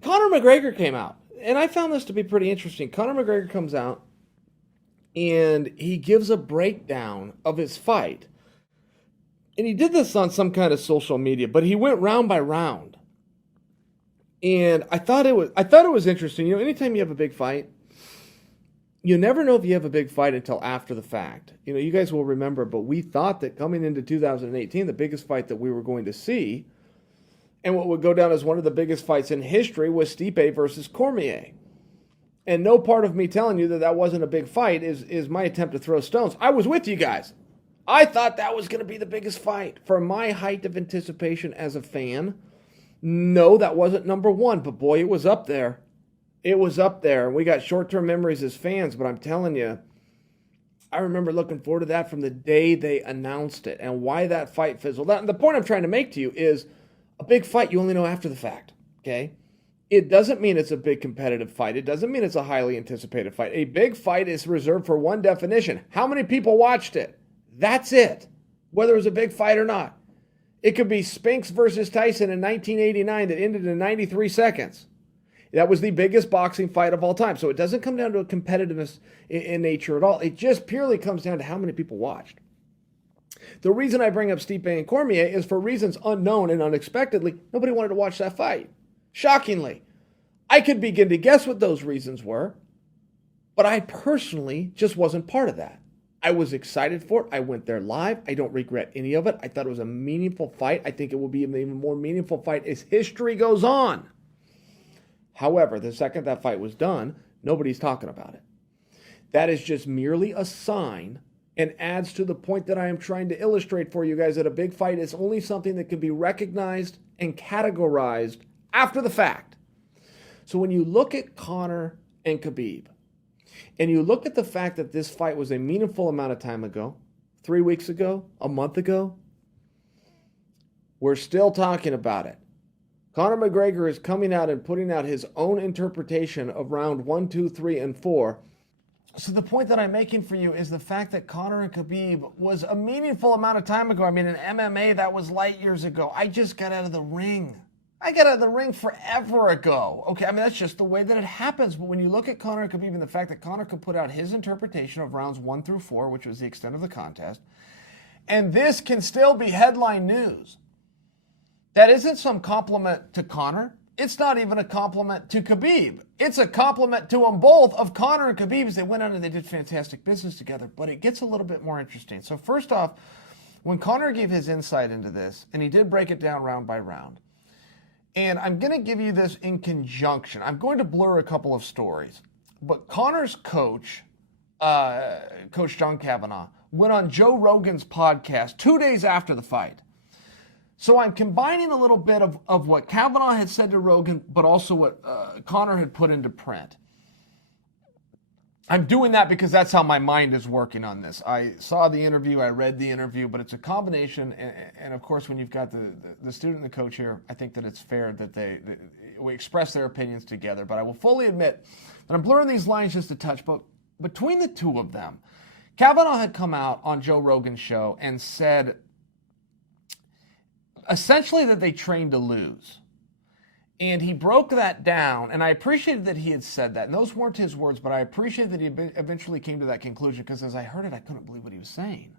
Conor McGregor came out, and I found this to be pretty interesting. Conor McGregor comes out, and he gives a breakdown of his fight. And he did this on some kind of social media, but he went round by round. And I thought it was interesting. You know, anytime you have a big fight, you never know if you have a big fight until after the fact. You know, you guys will remember, but we thought that coming into 2018, the biggest fight that we were going to see, and what would go down as one of the biggest fights in history, was Stipe versus Cormier. And no part of me telling you that that wasn't a big fight is my attempt to throw stones. I was with you guys. I thought that was going to be the biggest fight. For my height of anticipation as a fan, no, that wasn't number one, but boy, it was up there. It was up there. We got short-term memories as fans, but I'm telling you, I remember looking forward to that from the day they announced it and why that fight fizzled out. And the point I'm trying to make to you is a big fight you only know after the fact, okay? It doesn't mean it's a big competitive fight. It doesn't mean it's a highly anticipated fight. A big fight is reserved for one definition. How many people watched it? That's it, whether it was a big fight or not. It could be Spinks versus Tyson in 1989 that ended in 93 seconds. That was the biggest boxing fight of all time. So it doesn't come down to a competitiveness in nature at all. It just purely comes down to how many people watched. The reason I bring up Stipe and Cormier is for reasons unknown and unexpectedly, nobody wanted to watch that fight. Shockingly. I could begin to guess what those reasons were, but I personally just wasn't part of that. I was excited for it. I went there live. I don't regret any of it. I thought it was a meaningful fight. I think it will be an even more meaningful fight as history goes on. However, the second that fight was done, nobody's talking about it. That is just merely a sign and adds to the point that I am trying to illustrate for you guys that a big fight is only something that can be recognized and categorized after the fact. So when you look at Conor and Khabib, and you look at the fact that this fight was a meaningful amount of time ago, 3 weeks ago, a month ago, we're still talking about it. Conor McGregor is coming out and putting out his own interpretation of round 1, 2, 3, and 4. So the point that I'm making for you is the fact that Conor and Khabib was a meaningful amount of time ago. I mean, in MMA, that was light years ago. I just got out of the ring. I got out of the ring forever ago. Okay, I mean, that's just the way that it happens. But when you look at Conor and Khabib and the fact that Conor could put out his interpretation of rounds 1 through 4, which was the extent of the contest, and this can still be headline news. That isn't some compliment to Conor. It's not even a compliment to Khabib. It's a compliment to them both of Conor and Khabib as they went out and they did fantastic business together. But it gets a little bit more interesting. So first off, when Conor gave his insight into this, and he did break it down round by round, and I'm going to give you this in conjunction. I'm going to blur a couple of stories. But Conor's coach, Coach John Kavanagh, went on Joe Rogan's podcast 2 days after the fight. So I'm combining a little bit of what Kavanagh had said to Rogan, but also what Conor had put into print. I'm doing that because that's how my mind is working on this. I saw the interview, I read the interview, but it's a combination. And of course, when you've got the student and the coach here, I think that it's fair that we express their opinions together. But I will fully admit that I'm blurring these lines just a touch. But between the two of them, Kavanagh had come out on Joe Rogan's show and said essentially that they trained to lose. And he broke that down, and I appreciated that he had said that. And those weren't his words, but I appreciated that he eventually came to that conclusion because as I heard it, I couldn't believe what he was saying.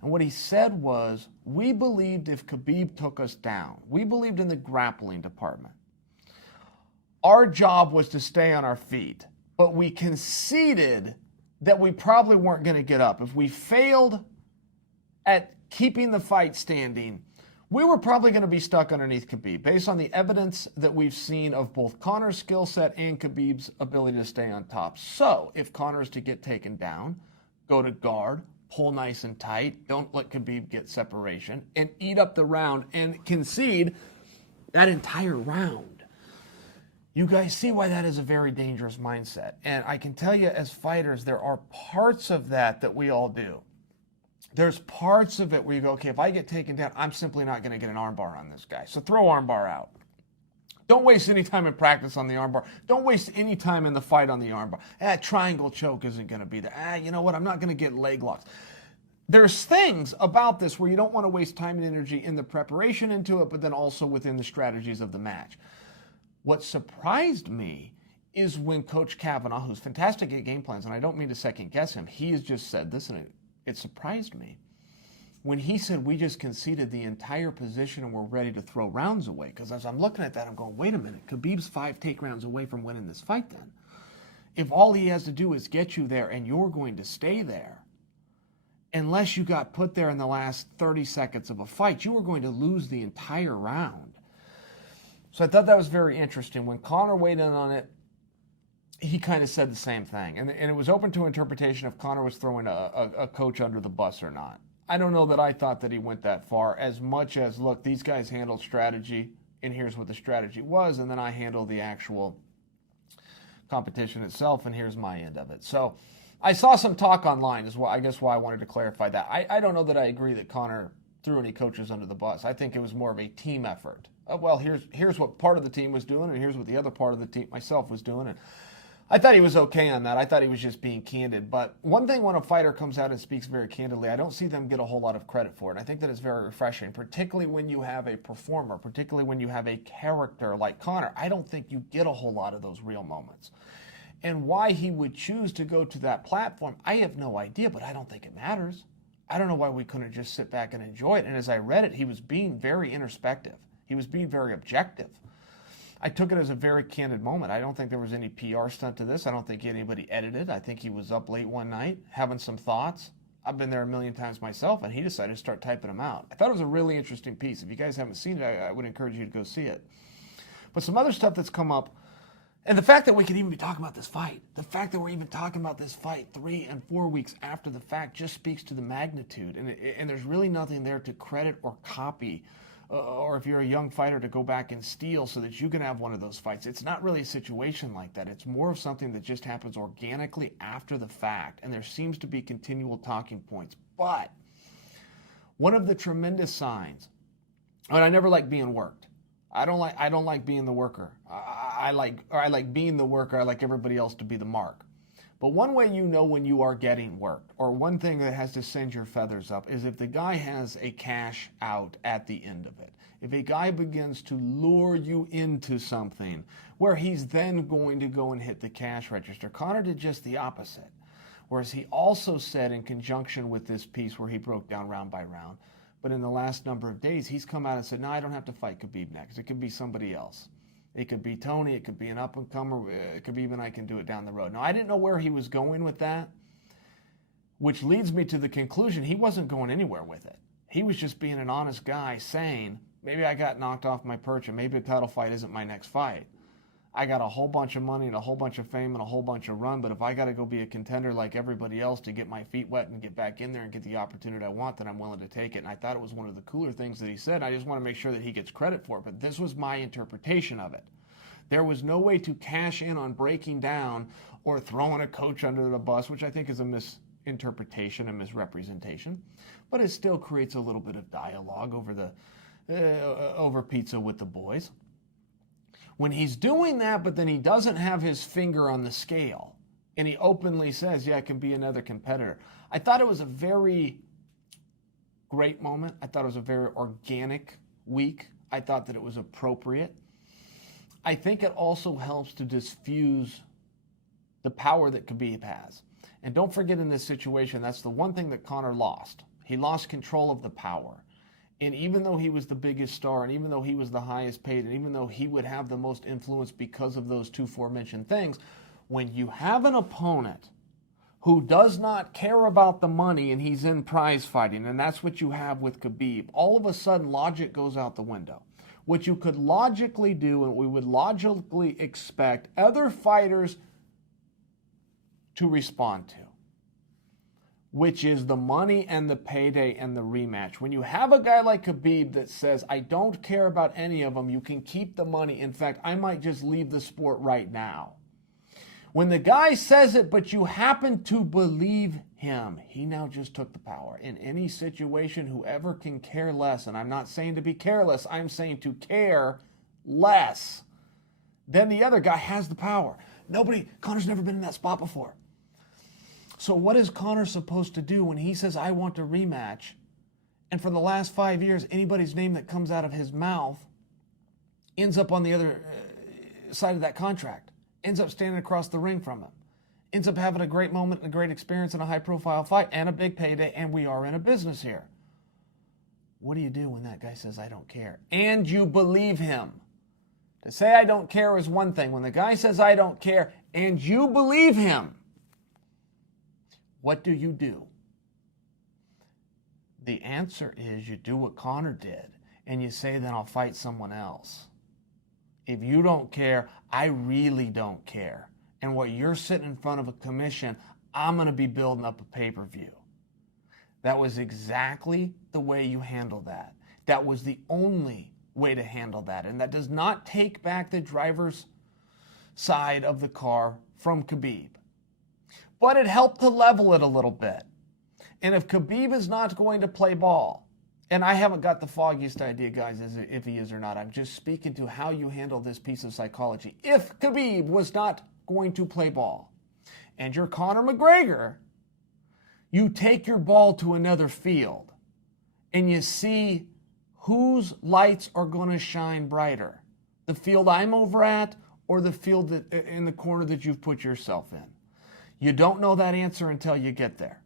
And what he said was, we believed if Khabib took us down, we believed in the grappling department. Our job was to stay on our feet, but we conceded that we probably weren't going to get up. If we failed at keeping the fight standing, we were probably going to be stuck underneath Khabib based on the evidence that we've seen of both Conor's skill set and Khabib's ability to stay on top. So if Conor is to get taken down, go to guard, pull nice and tight, don't let Khabib get separation, and eat up the round and concede that entire round. You guys see why that is a very dangerous mindset. And I can tell you as fighters, there are parts of that we all do. There's parts of it where you go, okay, if I get taken down, I'm simply not going to get an armbar on this guy. So throw armbar out. Don't waste any time in practice on the armbar. Don't waste any time in the fight on the armbar. Triangle choke isn't going to be there. You know what? I'm not going to get leg locks. There's things about this where you don't want to waste time and energy in the preparation into it, but then also within the strategies of the match. What surprised me is when Coach Kavanaugh, who's fantastic at game plans, and I don't mean to second guess him, he has just said this, and it surprised me. When he said we just conceded the entire position and we're ready to throw rounds away, because as I'm looking at that, I'm going, wait a minute, Khabib's 5 takedowns away from winning this fight then. If all he has to do is get you there and you're going to stay there, unless you got put there in the last 30 seconds of a fight, you were going to lose the entire round. So I thought that was very interesting. When Conor weighed in on it, he kind of said the same thing. And it was open to interpretation if Conor was throwing a coach under the bus or not. I don't know that I thought that he went that far, as much as, look, these guys handled strategy, and here's what the strategy was, and then I handled the actual competition itself, and here's my end of it. So I saw some talk online, is why I wanted to clarify that. I don't know that I agree that Conor threw any coaches under the bus. I think it was more of a team effort. Well, here's what part of the team was doing, and here's what the other part of the team, myself, was doing. And I thought he was okay on that. I thought he was just being candid. But one thing, when a fighter comes out and speaks very candidly, I don't see them get a whole lot of credit for it. I think that it's very refreshing, particularly when you have a performer, particularly when you have a character like Conor. I don't think you get a whole lot of those real moments. And why he would choose to go to that platform, I have no idea, but I don't think it matters. I don't know why we couldn't just sit back and enjoy it. And as I read it, he was being very introspective. He was being very objective. I took it as a very candid moment. I don't think there was any PR stunt to this. I don't think anybody edited. I think he was up late one night having some thoughts. I've been there a million times myself, and he decided to start typing them out. I thought it was a really interesting piece. If you guys haven't seen it, I would encourage you to go see it. But some other stuff that's come up, and the fact that we could even be talking about this fight, the fact that we're even talking about this fight 3 and 4 weeks after the fact just speaks to the magnitude. And there's really nothing there to credit or copy, or if you're a young fighter, to go back and steal so that you can have one of those fights. It's not really a situation like that. It's more of something that just happens organically after the fact, and there seems to be continual talking points. But one of the tremendous signs, and I never like being worked. I don't like being the worker. I like being the worker. I like everybody else to be the mark. But one way you know when you are getting worked, or one thing that has to send your feathers up, is if the guy has a cash out at the end of it. If a guy begins to lure you into something where he's then going to go and hit the cash register. Conor did just the opposite. Whereas he also said, in conjunction with this piece where he broke down round by round, but in the last number of days, he's come out and said, no, I don't have to fight Khabib next. It could be somebody else. It could be Tony. It could be an up-and-comer. It could be even I can do it down the road. Now, I didn't know where he was going with that, which leads me to the conclusion he wasn't going anywhere with it. He was just being an honest guy saying, maybe I got knocked off my perch and maybe a title fight isn't my next fight. I got a whole bunch of money and a whole bunch of fame and a whole bunch of run, but if I got to go be a contender like everybody else to get my feet wet and get back in there and get the opportunity I want, then I'm willing to take it. And I thought it was one of the cooler things that he said. I just want to make sure that he gets credit for it, but this was my interpretation of it. There was no way to cash in on breaking down or throwing a coach under the bus, which I think is a misinterpretation and misrepresentation, but it still creates a little bit of dialogue over pizza with the boys. When he's doing that, but then he doesn't have his finger on the scale, and he openly says, yeah, I can be another competitor. I thought it was a very great moment. I thought it was a very organic week. I thought that it was appropriate. I think it also helps to diffuse the power that Khabib has. And don't forget, in this situation, that's the one thing that Conor lost. He lost control of the power. And even though he was the biggest star, and even though he was the highest paid, and even though he would have the most influence because of those two aforementioned things, when you have an opponent who does not care about the money and he's in prize fighting, and that's what you have with Khabib, all of a sudden logic goes out the window. What you could logically do, and we would logically expect other fighters to respond to, which is the money and the payday and the rematch. When you have a guy like Khabib that says, I don't care about any of them, you can keep the money. In fact, I might just leave the sport right now. When the guy says it, but you happen to believe him, he now just took the power. In any situation, whoever can care less, and I'm not saying to be careless, I'm saying to care less, then the other guy has the power. Conor's never been in that spot before. So what is Conor supposed to do when he says, I want a rematch, and for the last 5 years, anybody's name that comes out of his mouth ends up on the other side of that contract, ends up standing across the ring from him, ends up having a great moment and a great experience in a high-profile fight and a big payday, and we are in a business here. What do you do when that guy says, I don't care? And you believe him. To say I don't care is one thing. When the guy says I don't care and you believe him, what do you do? The answer is you do what Conor did, and you say, then I'll fight someone else. If you don't care, I really don't care. And while you're sitting in front of a commission, I'm going to be building up a pay-per-view. That was exactly the way you handle that. That was the only way to handle that. And that does not take back the driver's side of the car from Khabib. But it helped to level it a little bit. And if Khabib is not going to play ball, and I haven't got the foggiest idea, guys, as if he is or not, I'm just speaking to how you handle this piece of psychology. If Khabib was not going to play ball, and you're Conor McGregor, you take your ball to another field, and you see whose lights are going to shine brighter, the field I'm over at or the field that, in the corner that you've put yourself in. You don't know that answer until you get there.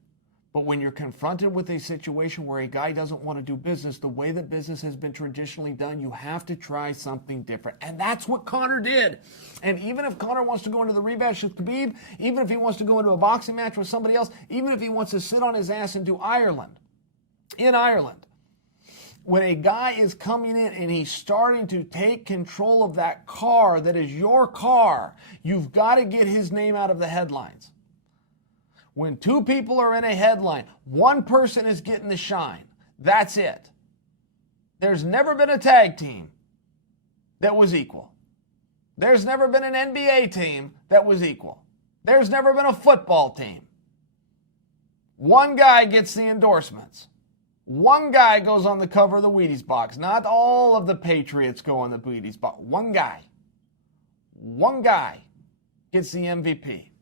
But when you're confronted with a situation where a guy doesn't want to do business the way that business has been traditionally done, you have to try something different. And that's what Conor did. And even if Conor wants to go into the rematch with Khabib, even if he wants to go into a boxing match with somebody else, even if he wants to sit on his ass and do Ireland, in Ireland, when a guy is coming in and he's starting to take control of that car that is your car, you've got to get his name out of the headlines. When two people are in a headline, one person is getting the shine. That's it. There's never been a tag team that was equal. There's never been an NBA team that was equal. There's never been a football team. One guy gets the endorsements. One guy goes on the cover of the Wheaties box. Not all of the Patriots go on the Wheaties box. One guy. One guy gets the MVP.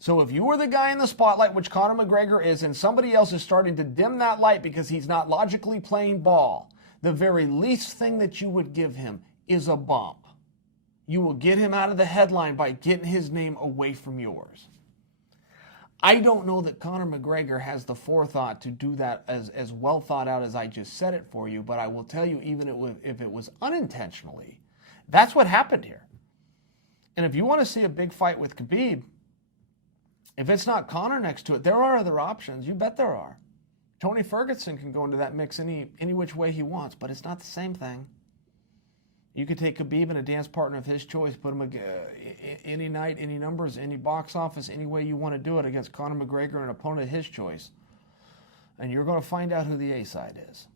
So if you were the guy in the spotlight, which Conor McGregor is, and somebody else is starting to dim that light because he's not logically playing ball, the very least thing that you would give him is a bump. You will get him out of the headline by getting his name away from yours. I don't know that Conor McGregor has the forethought to do that as well thought out as I just said it for you, but I will tell you, even if it was unintentionally, that's what happened here. And if you want to see a big fight with Khabib, if it's not Conor next to it, there are other options. You bet there are. Tony Ferguson can go into that mix any which way he wants, but it's not the same thing. You could take Khabib and a dance partner of his choice, put him any night, any numbers, any box office, any way you want to do it against Conor McGregor, an opponent of his choice. And you're going to find out who the A-side is.